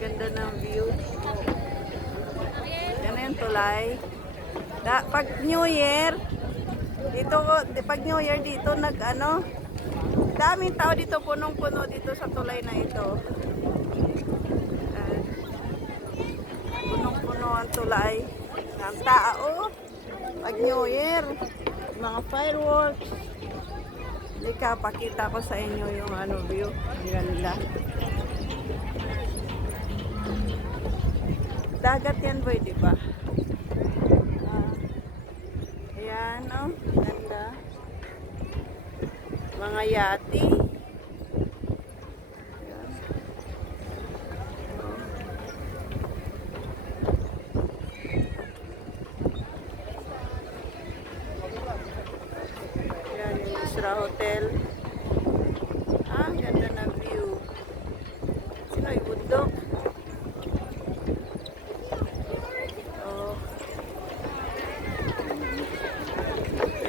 Ganda ng view. Yan na yung tulay. Pag New Year, dito, pag New Year dito, daming tao dito, punong-puno dito sa tulay na ito. Punong-puno ang tulay. Ang tao, pag New Year, mga fireworks. Lika, pakita ko sa inyo yung view. Ang ganda. Dagat yan boy, di ba? Ayan, oh. Ganda. Mga yati. Ayan, yung Isra Hotel. Ang ganda na view. Sino yung bundok?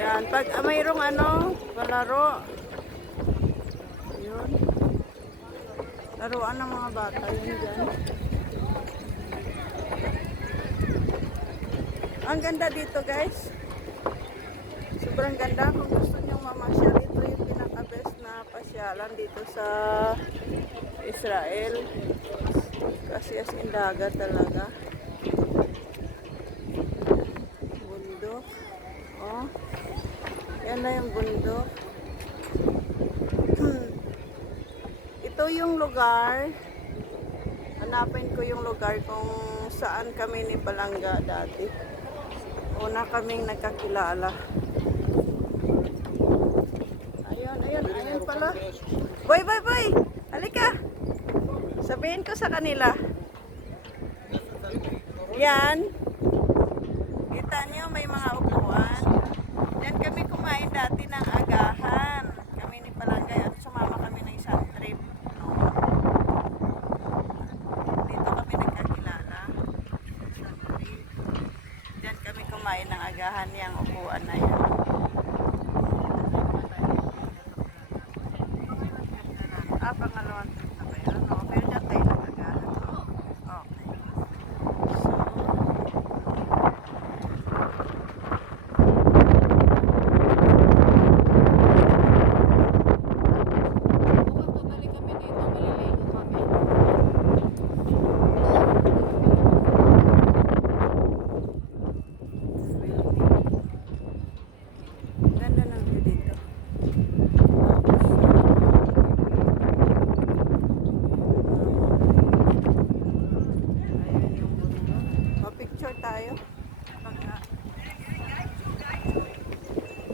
Yan, pag mayroong palaro. Yun. Laruan ng mga bata yun dyan. Ang ganda dito guys. Sobrang ganda. Kung gusto nyo mamasyal, ito yung pinaka-best na pasyalan dito sa Israel. Kasi as in dagat talaga. Bundok. Oh. Yan na yung bundok. Ito yung lugar. Hanapin ko yung lugar kung saan kami ni Palangga dati. Una kaming nagkakilala. Ayun pala. Boy! Halika! Sabihin ko sa kanila. Yan. Kita nyo, may mga upuan. Yan kami kumain dati ng agahan. Kami ni Palangga at sumama kami ng isang trip. Dito kami nagkakilala. Diyan kami kumain ng agahan yung upuan na yan. Pangalawang trip na ba yun? No, pero dyan tayo nag-agahan. Okay. Ganda ng view dito. Ayun yung mundo. Pa-picture tayo.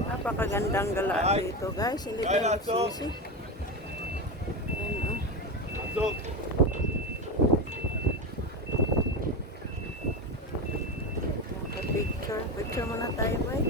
Napakagandang galaan dito guys. Hindi ko magsisi. Ayun oh. Pa-picture. Picture muna tayo boy.